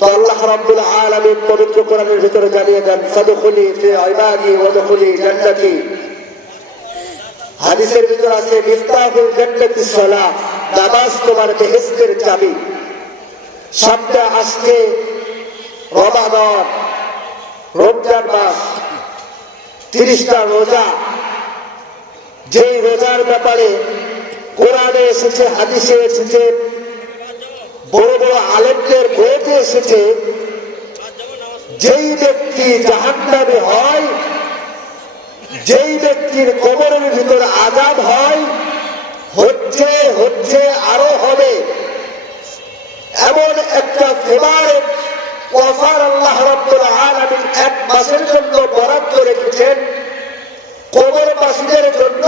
তো আল্লাহ রাব্বুল আলামিন পবিত্র কোরআনের ভিতরে জানিয়ে দেন, ফাদখুলি ফি ইবাদি ওয়াদখুলি জান্নাতি। হাদিসের ভিতরে আছে, মিফতাহুল জান্নাতিস সালাহ, নামাজ তোমার বেহেশতের চাবি। সামনে আসছে রমাদান, রমজান মাস, 30টা রোজা। যেই রোজার ব্যাপারে কোরআনে এসেছে, হাদিসে এসেছে, বড় বড় আলেমদের বইতে এসেছে, যেই ব্যক্তি জাহান্নামে হয়, যেই ব্যক্তির কবরের ভিতরে আযাব হয়, হচ্ছে আরো হবে, এমন একটা ফেভারেট অফার আল্লাহ রাব্বুল আলামিন 1 মাসের জন্য বরাদ্দ রেখেছেন কবরবাসীদের জন্য,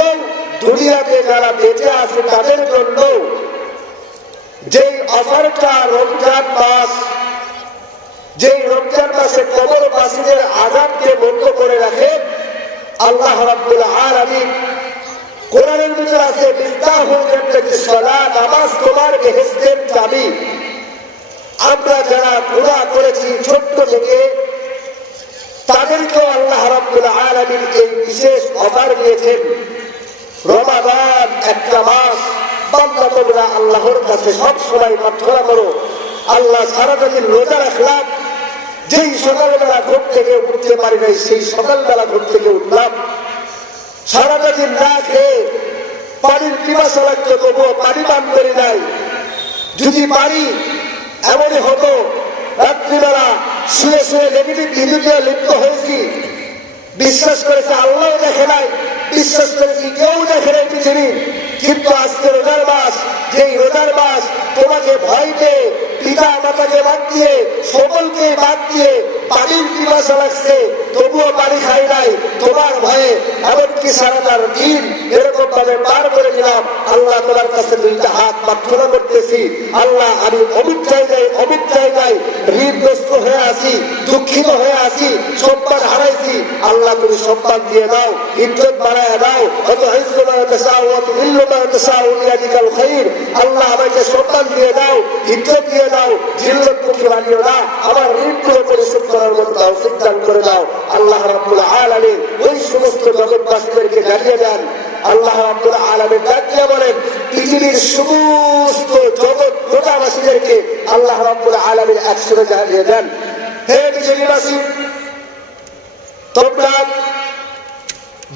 দুনিয়াতে যারা বেঁচে আছে তাদের জন্য। যেই অফারটা রমজান মাস, যেই রমজান মাসে কবরবাসীদের আযাবকে বন্ধ করে রাখেন আল্লাহ রাব্বুল আলামিন কোরআনের ভিতরে আছে, মিফতাহুল জান্নাতিস সালাহ, নামাজ তোমার বেহেশতের চাবি। আমরা যারা গুনাহ করেছি ছোট্ট থেকে, তাদেরকেও আল্লাহ রাব্বুল আলামিন এই বিশেষ অফার দিয়েছেন। রমাদান একটা মাস, বান্দা তোমরা আল্লাহর কাছে সব সময় প্রার্থনা করো, আল্লাহ সারাটা দিন রোজা রাখলাম, যেই সকালবেলা ঘুম থেকে উঠতে পারি নাই সেই সকালবেলা ঘুম থেকে উঠলাম, সারাটা দিন না খেয়ে পানির পিপাসা লাগতো তবুও পানি পান করি নাই। যদি পারি এমনই হতো রাত্রিবেলা শুয়ে শুয়ে নেগেটিভ ভিডিওতে লিপ্ত হয়েছি, বিশ্বাস করেছে আল্লাহ দেখে নাই, বিশ্বাস করেছি কেউ দেখে নাই পৃথিবী। কিন্তু আজকে রোজার মাস, যেই রোজার মাস তোমাকে ভয় পেয়ে, পিতা মাতাকে বাদ দিয়ে, সকলকে বাদ দিয়ে পানির পিপাসা লাগছে তবুও পানি খাই নাই তোমার ভয়ে, এমনকি সারাটার দিন এরকম ভাবে পার করে দিলাম। আল্লাহ তোমার কাছে 2টা হাত প্রার্থনা করতেছি, আল্লাহ আমি অমিত জায়গায় ঋণগ্রস্ত হয়ে আছি, দুঃখিত হয়ে আছি, সম্মান হারাইছি, আল্লাহ তুমি সম্মান দিয়ে দাও, ইজ্জত বাড়ায় দাও। আল্লাহ আমাকে সম্মান দিয়ে দাও, ইজ্জত দিয়ে দাও, জিল্লতমুখী বানিও না, আমার ঋণগুলো পরিশোধ করার মতো তৌফিক দান করে দাও। আল্লাহ রাব্বুল আলামিন ওই সমস্ত জগৎবাসীদেরকে জানিয়ে দেন, আল্লাহ রাব্বুল আলামিন ডাকিয়ে বলেন, পৃথিবীর সমস্ত জগৎ গোটাবাসীদেরকে আল্লাহ রাব্বুল আলামিন একসঙ্গে জানিয়ে দেন, হে পৃথিবীবাসী, তোমরা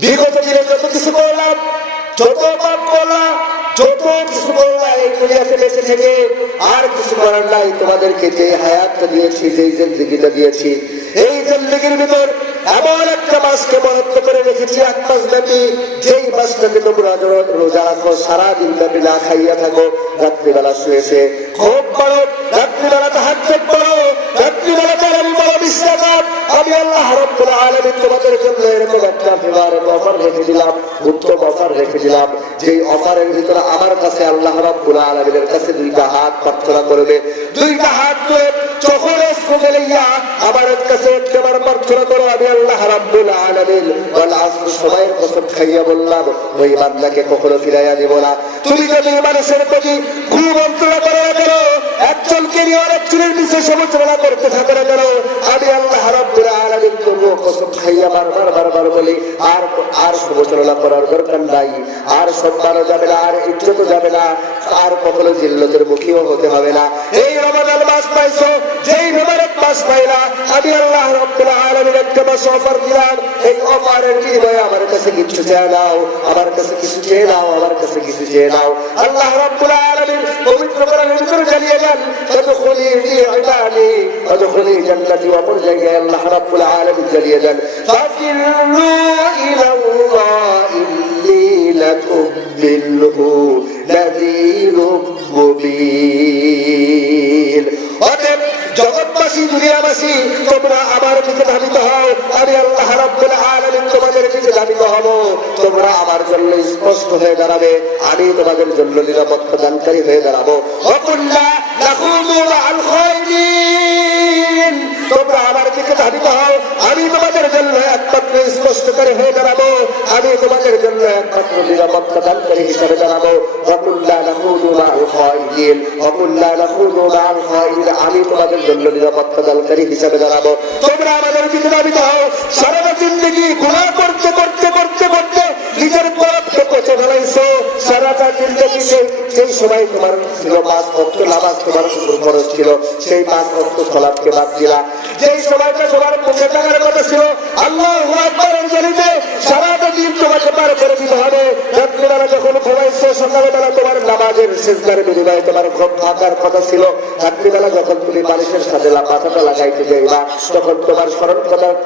বিগত দিনে যত কিছু করলাম, যত পাপ করলাম, যত কিছু করলাম, এই দুনিয়াতে বেঁচে থেকে আর কিছু করার নাই। তোমাদেরকে যে হায়াতটা দিয়েছি, যেই জিন্দেগিটা দিয়েছি, এই জিন্দেগির ভিতর এমন একটা মাসকে বরাদ্দ করে রেখেছি 1 মাস ব্যাপী, যেই মাসটাকে তোমরা রোজা রাখো, সারাদিন ব্যাপী না খাইয়া থাকো, রাত্রিবেলা শুয়েছে খুব পড়ো, রাত্রিবেলা তাহাজ্জুদ পড়ো, রাত্রিবেলা তারাবি পড়ো, বিশ্রাম। আমি আল্লাহ রাব্বুল আলামিন তোমাদের জন্য এরকম একটা ফেভারেট অফার রেখে দিলাম, উত্তম অফার রেখে দিলাম, যেই অফারের ভিতরে আমার কাছে আল্লাহ রাব্বুল আলামিনের কাছে 2টা হাত প্রার্থনা করবে, 2টা হাত ধরে চোখে লইয়া আমার কাছে একবার প্রার্থনা করো। আমি আল্লাহ রাব্বুল আলামিন ওয়াল আসর সময়ের কসম খাইয়া বললাম, ওই বান্দাকে কখনো ফিরাইয়া দেব না। তুমি যদি মানুষের প্রতি খুব অন্তরা করে না কেন, একজনকে নিয়ে আরেকজনের নিচে সমালোচনা করতে থাকে না কেন, আমি আল্লাহ রাব্বুল আলামিন করবো কসম খাইয়া বারবার বলি, আর সমালোচনা করার দরকার নাই, আর সম্মানও যাবে না, আর ইজ্জতও যাবে না, আর কখনো জিল্লতের মুখীও হতে হবে না। এই রমাদান মাস পাইছো, যেই মোবারক মাস পাইলা, আমি আল্লাহ রাব্বুল আলামিন একটা মাস অফার দিলাম। এই অফারের বিনিময়ে আমার কাছে কিছু চেয়ে নাও, আমার কাছে কিছু চেয়ে নাও, আমার কাছে কিছু চেয়ে নাও। আল্লাহ রাব্বুল আলামিন পবিত্র কোরআনের ভিতরে জানিয়ে দেন, ফাদখুলি ফি ইবাদি ওয়াদখুলি জান্নাতি। অপর জায়গায় আল্লাহ রাব্বুল আলামিন জানিয়ে দেন, ফাফিরু ইলাল্লাহি ইন্নী লাকুম মিনহু নাযীরুম মুবিন। অতএব জগৎবাসী, দুনিয়াবাসী, তোমরা আমার দিকে ধাবিত হও, আমি আল্লাহ রাব্বুল আলামিন তোমাদের দিকে ধাবিত হব। তোমরা আমার জন্য স্পষ্ট হয়ে দাঁড়াবে, আমি তোমাদের জন্য নিরাপত্তা দানকারী হয়ে দাঁড়াবো। ওয়াকুল্লা নাকুমু মাআল খায়রিন, তোমরা আমার দিকে ধাবিত হও, আমি তোমাদের জন্য একমাত্র স্পষ্টকারী হয়ে দাঁড়াবো, আমি তোমাদের জন্য একমাত্র নিরাপত্তা দানকারী হিসাবে দাঁড়াবো। আমি তোমাদের জন্য নিরাপত্তা দানকারী হিসাবে দাঁড়াবো। তোমরা আমাদের দিকে দাবিত হও। সারাটা জিন্দগি গুনাহ করতে করতে করতে করতে নিজের পথকে পচে ফেলাইছো। সারাটা জিন্দগি সেই সময় তোমার ছিল 5 ওয়াক্ত নামাজ, তোমার উপর ফরজ ছিল, সেই 5 ওয়াক্ত সালাতকে বাদ দিলা। যেই সময়টা তোমার মুখে থাকার কথা ছিল আল্লাহু আকবারের জরিতে, সারাটা দিন তোমাকে পার করে দিতে হবে। রাত্রিবেলা যখন ঘুমাইছো, সকালবেলা তোমার নামাজের সিজদার বিনিময়ে তোমার ঘুম ভাঙার কথা ছিল। রাত্রিবেলা যখন তুমি বালিশের সাথে মাথাটা লাগাইতে যাইবা, তখন তোমার স্মরণ করার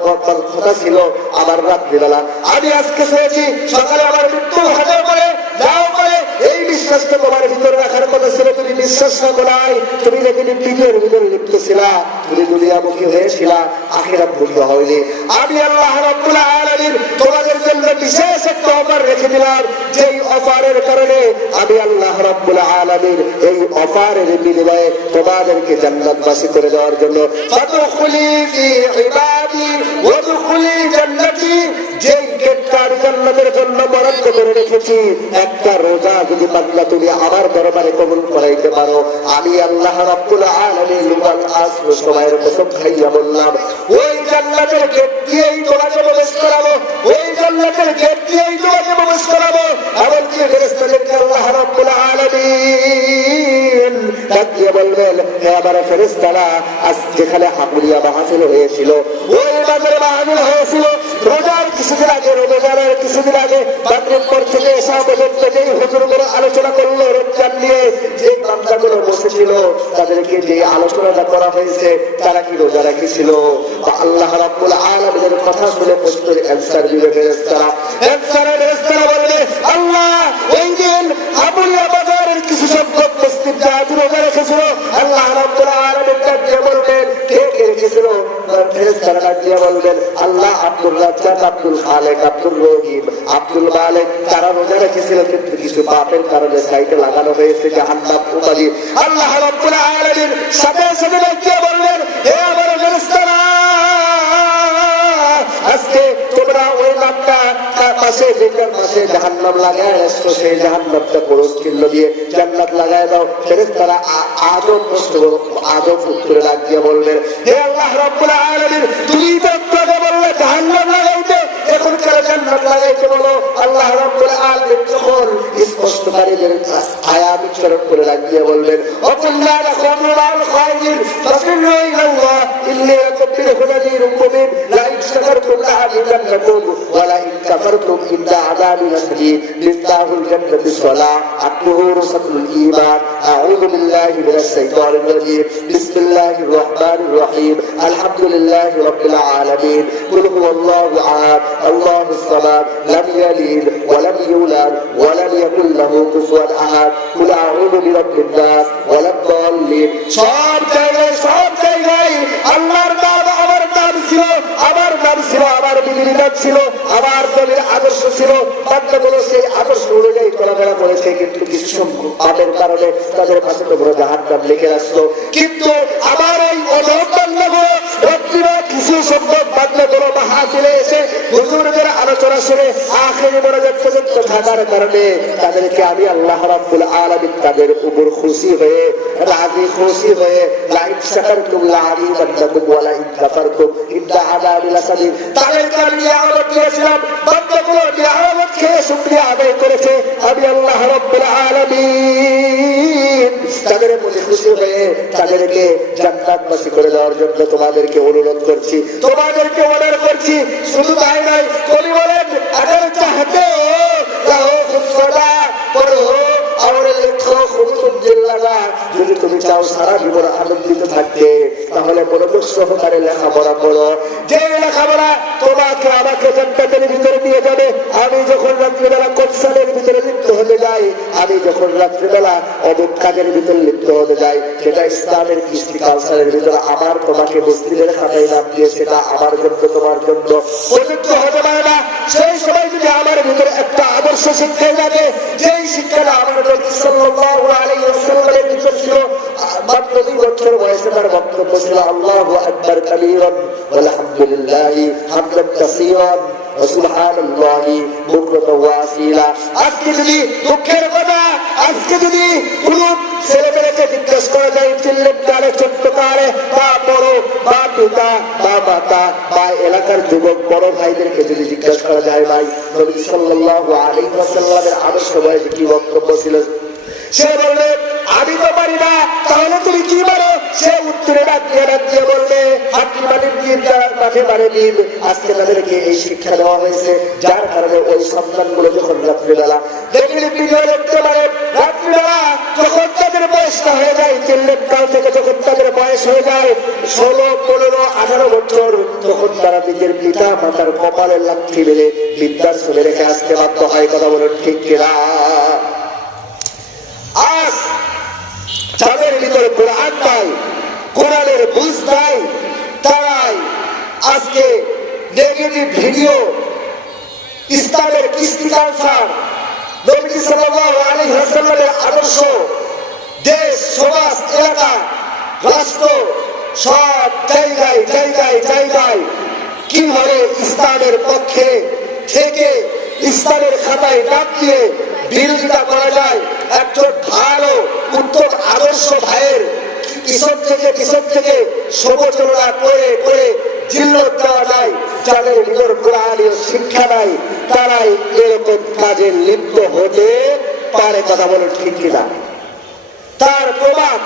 কথা ছিল আমার রাত্রিবেলা আমি আজকে শুয়েছি, সকালে আমার মৃত্যু হতে পারে, যাও পারে, এই বিশ্বাসটা তোমার ভিতরে রাখার কথা ছিল। তুমি বিশ্বাস না করাই, তুমি নাকি বিজয়ের ভিতরে লিপ্ত ছিলা, তুমি দুনিয়ামুখী হয়েছিলা, আখিরাতমুখী হয়নি। আমি আল্লাহ রাব্বুল আলামিন তোমাদের জন্য বিশেষ একটা অফার রেখে দিলাম, যেই অফারের কারণে আমি আল্লাহ রাব্বুল আলামিন এই অফারের বিনিময়ে তোমাদেরকে জান্নাতবাসী করে দেওয়ার জন্য ফাদখুলি ফি ইবাদি ওয়াদখুলি জান্নাতি, যেই গেটটা আমি জান্নাতের জন্য বরাদ্দ করে রেখেছি, একটা রোজা যদি বান্দা তুমি আমার দরবারে কবুল করাইতে পারো, আমি আল্লাহ রাব্বুল আলামিন লুকাল আসর সময়ের কসম খাইয়া বললাম, ওই জান্নাতের গেট দিয়েই তোমাকে প্রবেশ করাবো, ওই জান্নাতের গেট দিয়েই তোমাকে প্রবেশ করাবো। এমনকি ফেরেশতাদেরকে আল্লাহ রাব্বুল আলামিন ডাক দিয়ে বলবেন, হে আমার ফেরেশতারা, আজ যেখানে হাকুরিয়া মাহফিল হয়েছিল, ওই বাজারে মাহফিল হয়েছিল রোজার কিছুদিন আগে, রমজানের কিছুদিন আগে, মাগরিব পর থেকে এশা পর্যন্ত যেই হুজুরগুলো আলোচনা করলো রমজান নিয়ে, যে বান্দাগুলো বসেছিল তাদেরকে যে আলোচনাটা করা হয়েছে, তারা কি রোজা রেখেছিল? আল্লাহ রাব্বুল আলামিনের কথা শুনে প্রশ্নের অ্যানসার দিবে ফেরেশতারা। ফেরেশতারা বলবে, আল্লাহ ওই দিন হাবুলিয়া বাজারের কিছু সংখ্যক মুসলিম যারা রোজা রেখেছিল, আল্লাহ রাব্বুল আলামিন তাকে বলবেন, কে কে রেখেছিল? ফেরেশতারা দিয়ে বলবেন, আল্লাহ আব্দুল রাজ্জাক, আব্দুল খালেক, আব্দুল রহিম, আব্দুল মালিক, তারা রোজা রেখেছিল, কিন্তু কিছু পাপের কারণে সাইডে লাগানো হয়েছে জাহান্নাম উপাধি। আল্লাহ রাব্বুল আলামিন সাথে সাথে দিয়ে বলবেন, হে আমার ফেরেশতারা, আজকে তোমরা ওই নামটা পাশে, যেটার পাশে জাহান্নাম লাগায় আসছো, সেই জাহান্নামটা ক্রস চিহ্ন দিয়ে জান্নাত লাগায় দাও। ফেরেশতারা আদম উত্তরে ডাক দিয়ে বলবেন, হে আল্লাহ রাব্বুল আলামিন, তুমি তো বললে জাহান্নাম লাগাইতে, এখন কারা জান্নাত লাগাইতে বলো? আল্লাহ রাব্বুল আলামিন যখন স্পষ্টকারীদের আয়াত উচ্চারণ করে ডাক দিয়ে বলবেন, ওয়াকুল্লা নাকুনু মা'আল খায়িরিন ফাফিরু ইলাল্লাহ ইন্নী লাকুম মিনহু নাযীরুম মুবিন লা ইন শাকারতুম লা'যিদান্নাকুম ওয়া লা ইন কাফারতুম ইন্না আযাবি লাশাদীদ লিল্লাহিল জান্নাতু ওয়াস-সালাম আত-তুহুরু সাতরুল ঈমান আউযু বিল্লাহি মিনাশ শাইতানির রাজীম বিসমিল্লাহির রাহমানির রাহিম আলহামদুলিল্লাহি রাব্বিল আলামিন কুল হুয়াল্লাহু আহাদ আল্লাহুস সামাদ লাম ইয়ালিদ ওয়া লাম ইউলাদ ওয়া লাম ইয়াকুল লাহু কুফুয়ান আহাদ কুল আউযু বিরাব্বিন নাস ওয়া লাদ দাল্লিন। সব জায়গায় আল্লাহর নাম, আমার নাম ছিল, আমার নাম ছিল, আমার বিবির নাম ছিল, আমার দলের আদর্শ ছিল। বান্দাগুলো সেই আদর্শ অনুযায়ী চলাফেরা করেছে, কিন্তু কিছু সংখ্যক পাপের কারণে তাদের পাশে তোমরা জাহান্নাম লিখে আসলো। কিন্তু আমার এই অধম বান্দাগুলো, কিছু সংখ্যক বান্দাগুলো মাহফিলে এসে হুজুরদের আলোচনা শুনে আখিরি মোনাজাত পর্যন্ত থাকার কারণে তাদেরকে আমি আল্লাহ রাব্বুল আলামিন তাদের উপর খুশি হয়ে, রাজি খুশি হয়ে, লা ইন শাকারতুম লা'যিদান্নাকুম ওয়া লা ইন কাফারতুম ইন্না আযাবি লাশাদীদ, তাদেরকে আমি নিয়ামত দিয়েছিলাম, বান্দাগুলো নিয়ামত খেয়ে শুকরিয়া আদায় করেছে। আমি আল্লাহ রাব্বুল আলামিন তাদের প্রতি খুশি হয়ে তাদেরকে জান্নাতবাসী করে দেওয়ার জন্য তোমাদেরকে অনুরোধ করছি, তোমাদেরকে অর্ডার করছি। শুধু তাই নয়, কবি বলেন, আগার চাহতে হো লাহো খুদ সদা পড়ো আর লেখো খুব দিল লাগা। যদি তুমি চাও সারা জীবন আনন্দিত থাকতে, তাহলে মনোযোগ সহকারে লেখাপড়া করো। যে লেখাপড়া তোমাকে আমাকে জান্নাতের ভিতরে নিয়ে যাবে। আমি যখন রাত্রিবেলা কনসার্টের ভিতরে লিপ্ত হতে যাই, আমি যখন রাত্রিবেলা অমুক কাজের ভিতরে লিপ্ত হতে যাই, সেটা ইসলামের কৃষ্টি কালচারের ভিতরে আমার তোমাকে মুসলিমের খাতায় নাম দিয়ে সেটা আমার জন্য, তোমার জন্য প্রযুক্ত হতে পারে না। সেই সময় যদি আমার ভিতরে একটা আদর্শ শিক্ষা থাকে, যেই শিক্ষাটা আমার নবী সাল্লাল্লাহু সাল্লাল্লাহু আলাইহি ওয়াসাল্লামের ভিতর ছিল মাত্র 2 বছর বয়সে তার বক্তব্য ছিল আল্লাহু আকবার কাবীরান ওয়ালহামদুলিল্লাহি হামদান কাসীরান ওয়া সুবহানাল্লাহি বুকরাতান ওয়া আসীলা। আজকে যদি দুঃখের কথা, আজকে যদি কোনো ছেলেমেয়েকে জিজ্ঞেস করা যায় চিল্লের কারে ছোট্ট কারে বা বড় বা পিতা বা মাতা বা এলাকার যুবক বড় ভাইদেরকে যদি জিজ্ঞেস করা যায় ভাই নবী সাল্লাল্লাহু আলাইহি ওয়াসাল্লামের আদর্শ বয়সে কি বক্তব্য ছিল, সে বলবে আমি তো পারি না, তাহলে তুমি কি পারো? সে উত্তরে ডাক দিয়ে বলবে হাতি মাটির দিন মাঠে মারে দিন। আজকে তাদেরকে এই শিক্ষা দেওয়া হয়েছে, যার কারণে ওই সন্তানগুলো যখন রাত্রিবেলা দেখলে ভিডিও দেখতে পারে, রাত্রিবেলা যখন তাদের বয়সটা হয়ে যায় চিল্লের কাল থেকে যখন তাদের বয়স হয়ে যায় 16, 15, 18 বছর, তখন তারা নিজের পিতা মাতার কপালে লাথি মেরে বৃদ্ধাশ্রমে রেখে আসতে বাধ্য হয়। কথা বলুন ঠিক কিনা? আজ যাদের ভিতরে কোরআন নাই, কোরআনের বুঝ নাই, তারাই আজকে নেগেটিভ ভিডিও, ইসলামের কৃষ্টি কালচার, নবী সাল্লাল্লাহু আলাইহি ওয়াসাল্লামের আদর্শ, দেশ সমাজ এলাকা রাষ্ট্র সব জায়গায় জায়গায় জায়গায় কিভাবে ইসলামের পক্ষে থেকে ইসলামের খাতায় নাম দিয়ে বিরোধিতা করা যায়, একজন ভালো উত্তম আদর্শ ভাইয়ের পিছন থেকে সমালোচনা করে করে জিল্লত দেওয়া যায়। যাদের ভিতর কোরআনীয় শিক্ষা নাই তারাই এরকম কাজে লিপ্ত হতে পারে। কথা বলে ঠিক কিনা? তার প্রমাণ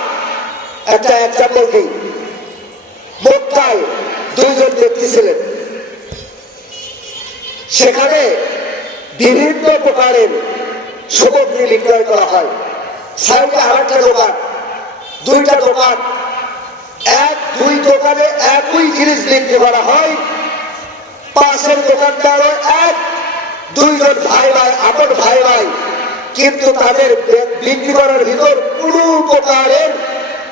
একটা এক্সাম্পল দিই। মক্কায় 2 জন ব্যক্তি ছিলেন, সেখানে বিভিন্ন প্রকারের সামগ্রী বিক্রয় করা হয়। সাইডে আরেকটা দোকান, 2টা দোকান, 2 দোকানে একই জিনিস বিক্রি করা হয়। পাশের দোকানদারও 2 জন ভাই ভাই, আপন ভাই ভাই, কিন্তু তাদের বিক্রি করার ভিতর কোনো প্রকারের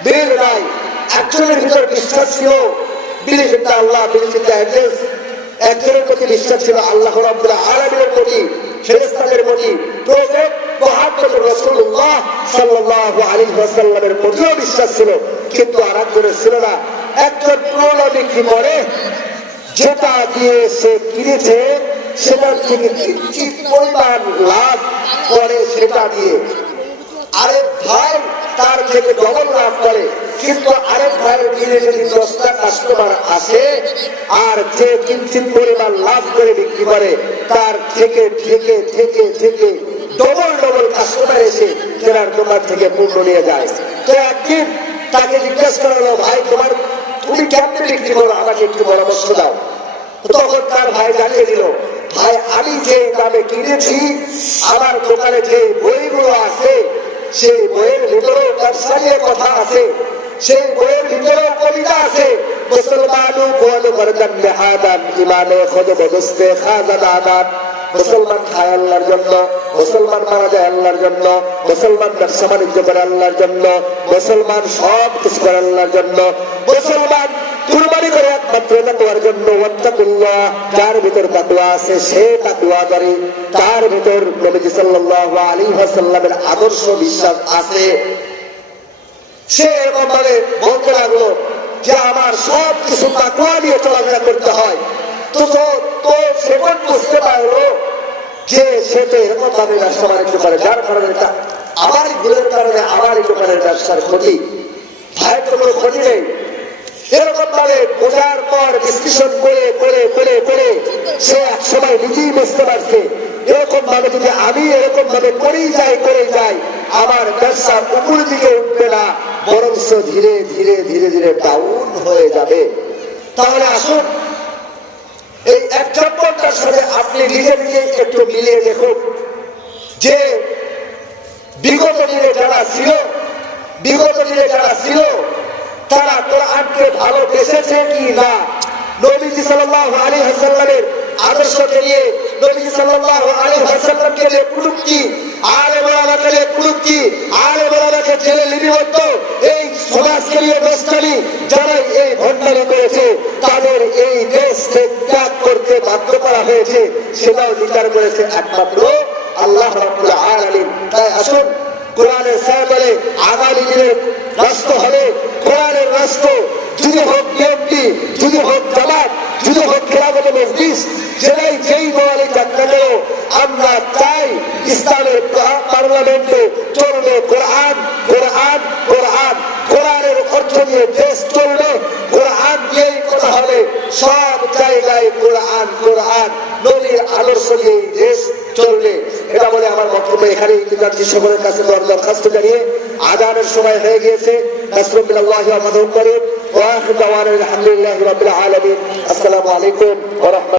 মিল নাই। একজনের ভিতর বিশ্বাস ছিল বিলিফিতা আল্লাহ, বিলিফিতা এড্রেস, একজনের প্রতি বিশ্বাস ছিল আল্লাহ রাব্বুল আলামিনের প্রতি, ফেরেশতাদের প্রতি, প্রফেট মুহাম্মদ রাসূলুল্লাহ সাল্লাল্লাহু আলাইহি ওয়াসাল্লামের প্রতিও বিশ্বাস ছিল, কিন্তু আরেকজনের ছিল না। একজন পুরো বিক্রি করে, যেটা দিয়ে সে কিনেছে সেটার থেকে কিঞ্চিত পরিমাণ লাভ করে সেটা দিয়ে, আরেক ভাই তার থেকে ডবল লাভ করে। কিন্তু আরেক ভাইয়ের দিনে যদি 10টা কাস্টমার আসে আর যে কিঞ্চিত পরিমাণ লাভ করে বিক্রি করে তার থেকে থেকে থেকে থেকে ডবল কাস্টমার এসে কেনার দোকান থেকে পণ্য নিয়ে যায়। তো একদিন তাকে জিজ্ঞেস করা হলো, ভাই তুমি কেমনে বিক্রি করো, আমাকে একটু পরামর্শ দাও। তখন তার ভাই জানিয়ে দিল, ভাই আমি যে দামে কিনেছি আমার দোকানে যে বইগুলো আছে সেই বইয়ের ভিতরেও ব্যবসা নিয়ে কথা আছে, সেই বইয়ের ভিতরেও কবিতা আছে। মুসলমানু কোন করদান নেহাদান ইমানে খোদ বদস্তে খাজাদান। মুসলমান খায় আল্লাহর জন্য, মুসলমান মারা যায় আল্লাহর জন্য, মুসলমান ব্যবসা বাণিজ্য করে আল্লাহর জন্য, মুসলমান সব কিছু করে আল্লাহর জন্য, মুসলমান কুরবানি করে একমাত্র তাকওয়ার জন্য। ওয়াত্তাকুল্লাহ, যার ভিতর তাকওয়া আছে সে তাকওয়াদারি, তার ভিতর নবী সাল্লাল্লাহু আলাইহি ওয়াসাল্লামের আদর্শ বিশ্বাস আছে। সে এরকম ভাবে বলতে লাগলো যে আমার সব কিছু তাকওয়া নিয়ে চলাফেরা করতে হয়। তো সেখন বুঝতে পারলো যে সে তো এরকম ভাবে ব্যবসা বাণিজ্য করে, যার কারণে আমারই ভুলের কারণে আমারই দোকানের ব্যবসার ক্ষতি। ভাইয়ের তো কোনো ক্ষতি নেই। এরকম ভাবে বোঝার পর বিশ্লেষণ করে করে করে করে সে একসময় নিজেই বুঝতে পারছে এরকম ভাবে যদি আমি এরকম ভাবে করেই যাই আমার ব্যবসা উপর দিকে উঠবে না, বরং ধীরে ধীরে ধীরে ধীরে ডাউন হয়ে যাবে। তাহলে আসুন এই এক্সাম্পলটার সাথে আপনি নিজে নিজে একটু মিলিয়ে দেখুন যে বিগত দিনে যারা ছিল তারা কোরআনকে ভালোবেসেছে কি না। নবীজি সাল্লাল্লাহু আলাইহি ওয়াসাল্লামের আদর্শকে নিয়ে, নবীজি সাল্লাল্লাহু আলাইহি ওয়াসাল্লামকে নিয়ে কুলুক্তি, আলেম ওলামাকে নিয়ে কুলুক্তি, আলেম ওলামাকে জেলে লিপিবদ্ধ এই সমাজকে নিয়ে দোস্তানি যারা এই ভণ্ডামি করেছে তাদের এই দেশ ত্যাগ করতে বাধ্য করা হয়েছে, সেটাও বিচার করেছে একমাত্র আল্লাহ রাব্বুল আলামিন। তাই আসুন কোরআনের ছায়াতলে আগামী দিনের রাষ্ট্র হবে কোরআনের রাষ্ট্র। যদি হোক বিএনপি, যদি হোক জামাত, যদি হোক খেলাফত মজলিস, যেই দলই যাক না কেন, আমরা চাই ইসলামের পার্লামেন্টে চলবে কোরআন, কোরআন, কোরআন। কোরআনের অর্থ নিয়ে দেশ চলবে, কোরআন দিয়েই কথা হবে। সব জায়গায় কোরআন, কোরআন, নবীর আদর্শ নিয়ে দেশ চলবে। এটা বলে আমার বক্তব্য এখানে সকলের কাছে দরখাস্ত জানিয়ে আযানের সময় হয়ে গিয়েছে। নাসরুল্লাহি ওয়া মাদহুম করিম ওয়া আখিরু দাওয়ানা আলহামদুলিল্লাহি রাব্বিল আলামিন। আসসালামু আলাইকুম ওয়া রাহমাতুল্লাহ।